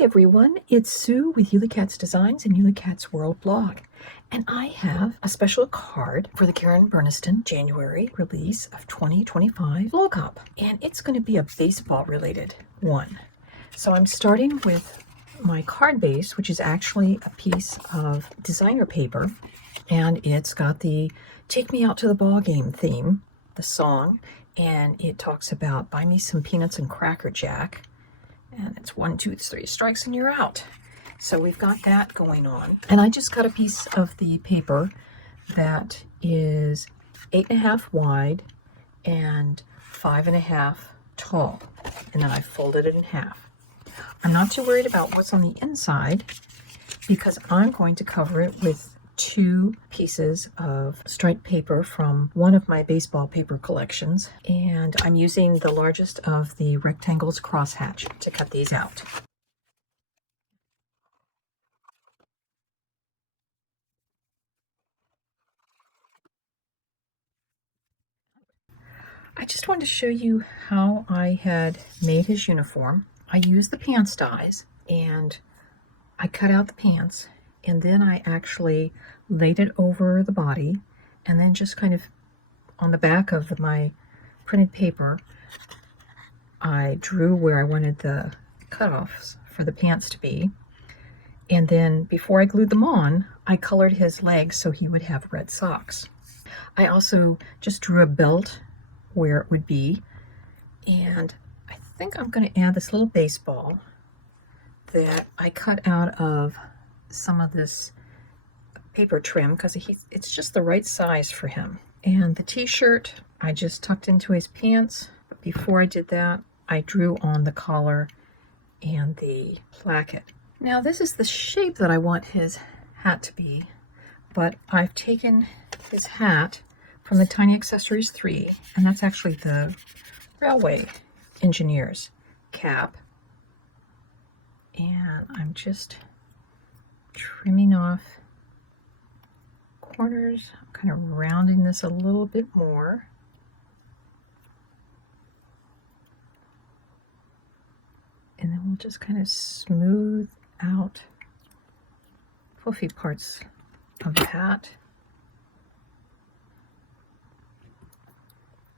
Hi everyone, it's Sue with Ully Cat's Designs and Ully Cat's World blog. And I have a special card for the Karen Burniston January release of 2025 Blog Hop. And it's going to be a baseball related one. So I'm starting with my card base, which is actually a piece of designer paper. And it's got the Take Me Out to the Ball Game theme, the song. And it talks about buy me some peanuts and Cracker Jack. And it's 1, 2, 3 strikes and you're out. So we've got that going on. And I just cut a piece of the paper that is 8.5 wide and 5.5 tall. And then I folded it in half. I'm not too worried about what's on the inside because I'm going to cover it with 2 pieces of striped paper from one of my baseball paper collections, and I'm using the largest of the rectangles crosshatch to cut these out. I just wanted to show you how I had made his uniform. I used the pants dies and I cut out the pants, and then I actually laid it over the body, and then just kind of on the back of my printed paper, I drew where I wanted the cutoffs for the pants to be. And then before I glued them on, I colored his legs so he would have red socks. I also just drew a belt where it would be. And I think I'm going to add this little baseball that I cut out of some of this paper trim because it's just the right size for him. And the t-shirt I just tucked into his pants. But before I did that, I drew on the collar and the placket. Now this is the shape that I want his hat to be, but I've taken his hat from the Tiny Accessories 3, and that's actually the railway engineer's cap. And I'm just trimming off corners, kind of rounding this a little bit more. And then we'll just kind of smooth out fluffy parts of the hat.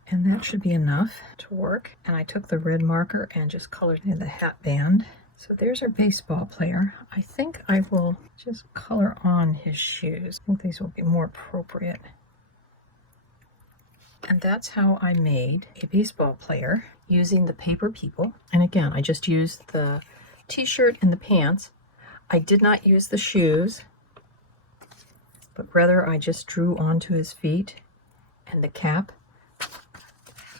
And that should be enough to work. And I took the red marker and just colored in the hat band. So there's our baseball player. I think I will just color on his shoes. I think these will be more appropriate. And that's how I made a baseball player using the paper people. And again, I just used the t-shirt and the pants. I did not use the shoes, but rather I just drew onto his feet, and the cap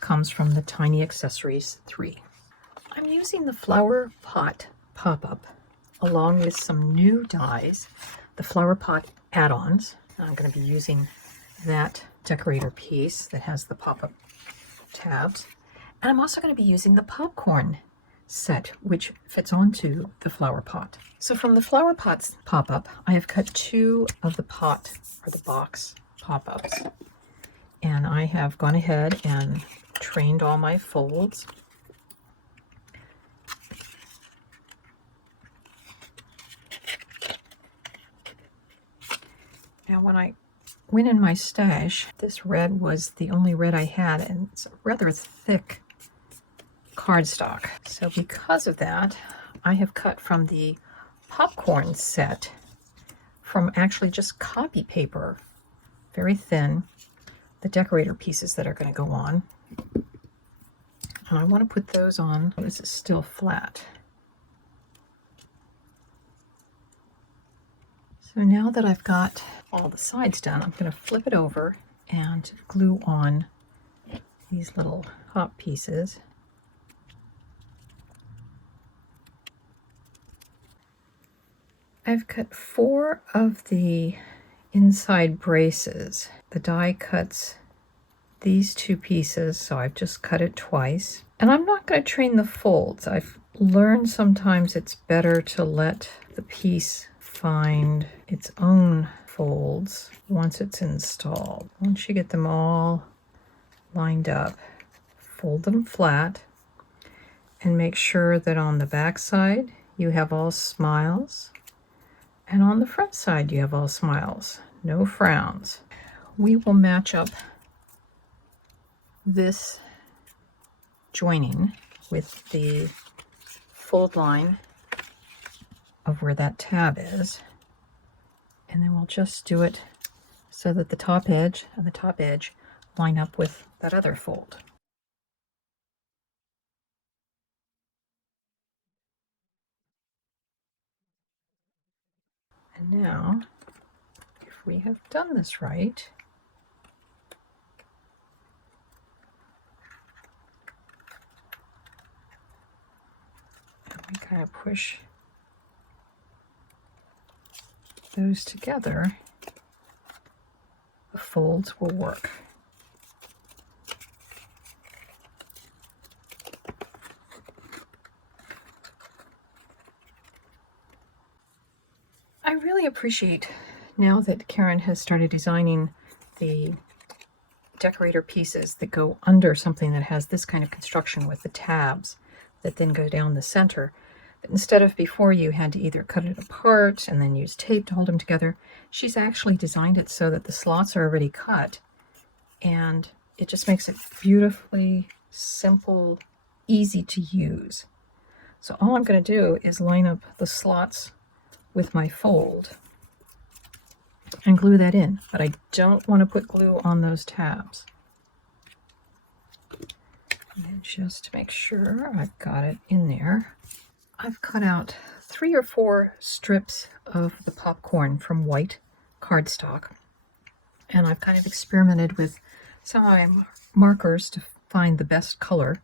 comes from the Tiny Accessories 3. I'm using the flower pot pop-up along with some new dies, the flower pot add-ons. I'm going to be using that decorator piece that has the pop-up tabs. And I'm also going to be using the popcorn set, which fits onto the flower pot. So from the flower pots pop-up, I have cut 2 of the pot or the box pop-ups. And I have gone ahead and trained all my folds. Now when I went in my stash, this red was the only red I had, and it's a rather thick cardstock. So because of that, I have cut from the popcorn set from actually just copy paper, very thin, the decorator pieces that are going to go on. And I want to put those on. This is still flat. So now that I've got all the sides done, I'm going to flip it over and glue on these little top pieces. I've cut 4 of the inside braces. The die cuts these 2 pieces, so I've just cut it twice. And I'm not going to train the folds. I've learned sometimes it's better to let the piece find its own folds once it's installed. Once you get them all lined up, fold them flat and make sure that on the back side you have all smiles, and on the front side you have all smiles, no frowns. We will match up this joining with the fold line of where that tab is, and then we'll just do it so that the top edge and the top edge line up with that other fold. And now, if we have done this right, and we kind of push those together, the folds will work. I really appreciate now that Karen has started designing the decorator pieces that go under something that has this kind of construction with the tabs that then go down the center. But instead of before you had to either cut it apart and then use tape to hold them together, she's actually designed it so that the slots are already cut, and it just makes it beautifully simple, easy to use. So all I'm going to do is line up the slots with my fold and glue that in, but I don't want to put glue on those tabs. And just to make sure I've got it in there, I've cut out 3 or 4 strips of the popcorn from white cardstock, and I've kind of experimented with some of my markers to find the best color.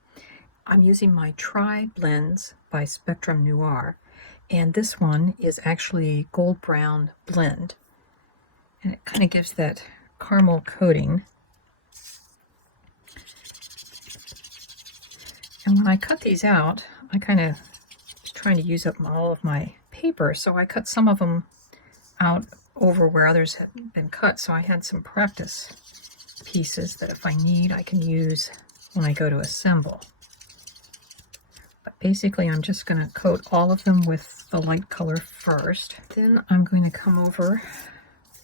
I'm using my Tri Blends by Spectrum Noir, and this one is actually gold brown blend, and it kind of gives that caramel coating. And when I cut these out, I kind of was trying to use up all of my paper, so I cut some of them out over where others had been cut, so I had some practice pieces that if I need, I can use when I go to assemble. But basically, I'm just going to coat all of them with the light color first. Then I'm going to come over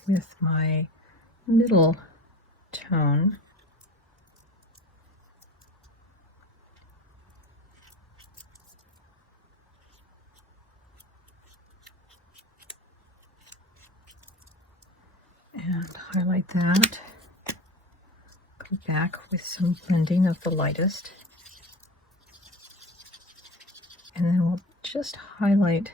with my middle tone and highlight that. Go back with some blending of the lightest, and then we'll just highlight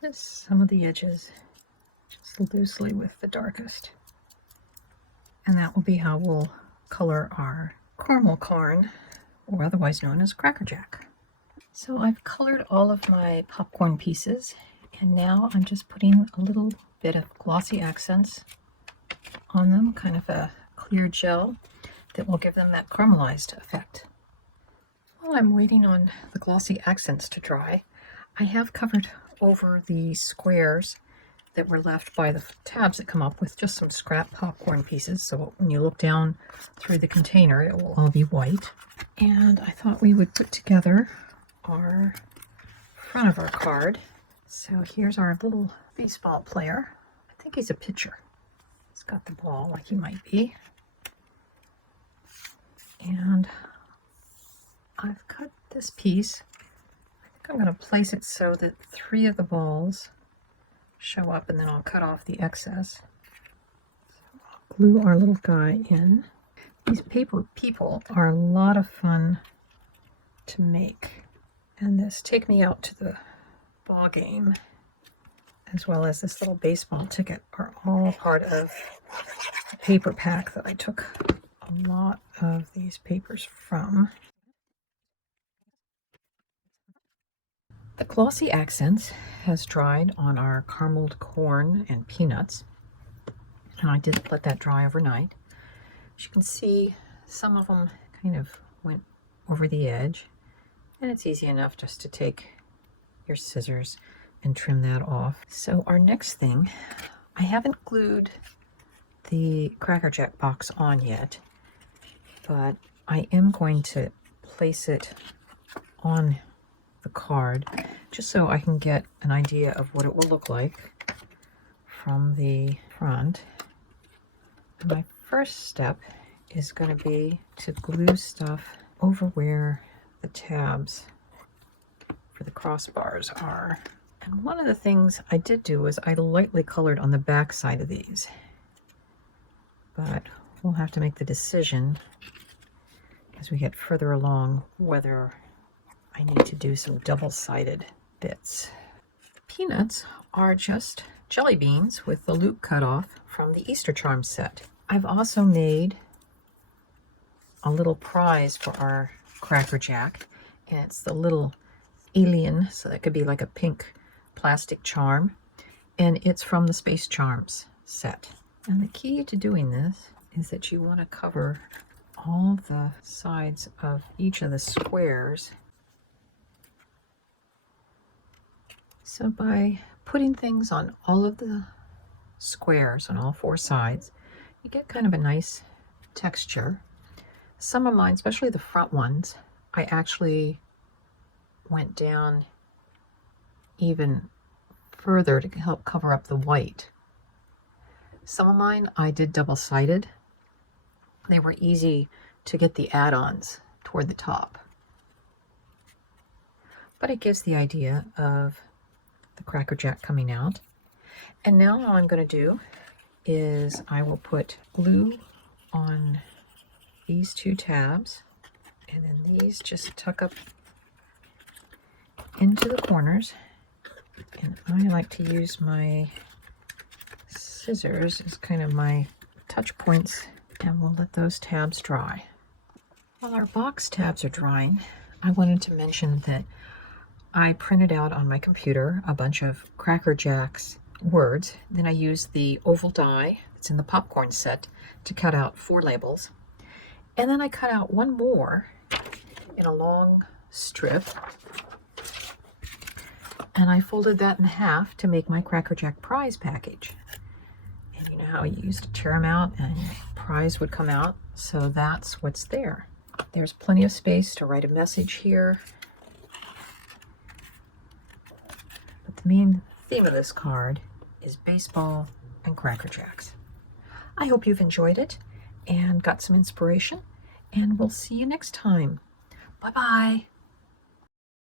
just some of the edges, just loosely with the darkest. And that will be how we'll color our caramel corn, or otherwise known as Cracker Jack. So I've colored all of my popcorn pieces, and now I'm just putting a little bit of glossy accents on them, kind of a clear gel that will give them that caramelized effect. While I'm waiting on the glossy accents to dry, I have covered over the squares that were left by the tabs that come up with just some scrap popcorn pieces, so when you look down through the container it will all be white. And I thought we would put together our front of our card. So here's our little baseball player. I think he's a pitcher. He's got the ball like he might be. And I've cut this piece. I think I'm going to place it so that 3 of the balls show up, and then I'll cut off the excess. So I'll glue our little guy in. These paper people are a lot of fun to make, and this Take Me Out to the Ball Game, as well as this little baseball ticket, are all part of a paper pack that I took a lot of these papers from. The glossy accents has dried on our carameled corn and peanuts, and I did let that dry overnight. As you can see, some of them kind of went over the edge, and it's easy enough just to take your scissors and trim that off. So our next thing, I haven't glued the Cracker Jack box on yet, but I am going to place it on the card just so I can get an idea of what it will look like from the front. And my first step is going to be to glue stuff over where the tabs for the crossbars are. And one of the things I did do was I lightly colored on the back side of these, but we'll have to make the decision as we get further along whether I need to do some double-sided bits. The peanuts are just jelly beans with the loop cut off from the Easter charm set. I've also made a little prize for our Cracker Jack, and it's the little alien, so that could be like a pink plastic charm, and it's from the Space Charms set. And the key to doing this is that you want to cover all the sides of each of the squares. So by putting things on all of the squares on all four sides, you get kind of a nice texture. Some of mine, especially the front ones, I actually went down even further to help cover up the white. Some of mine I did double-sided. They were easy to get the add-ons toward the top. But it gives the idea of the Cracker Jack coming out. And now all I'm going to do is I will put glue on these two tabs, and then these just tuck up into the corners. And I like to use my scissors as kind of my touch points, and we'll let those tabs dry. While our box tabs are drying, I wanted to mention that I printed out on my computer a bunch of Cracker Jack's words. Then I used the oval die that's in the popcorn set to cut out 4 labels. And then I cut out one more in a long strip, and I folded that in half to make my Cracker Jack prize package. And you know how you used to tear them out and prize would come out? So that's what's there. There's plenty of space to write a message here. But the main theme of this card is baseball and Cracker Jacks. I hope you've enjoyed it and got some inspiration, and we'll see you next time. Bye-bye.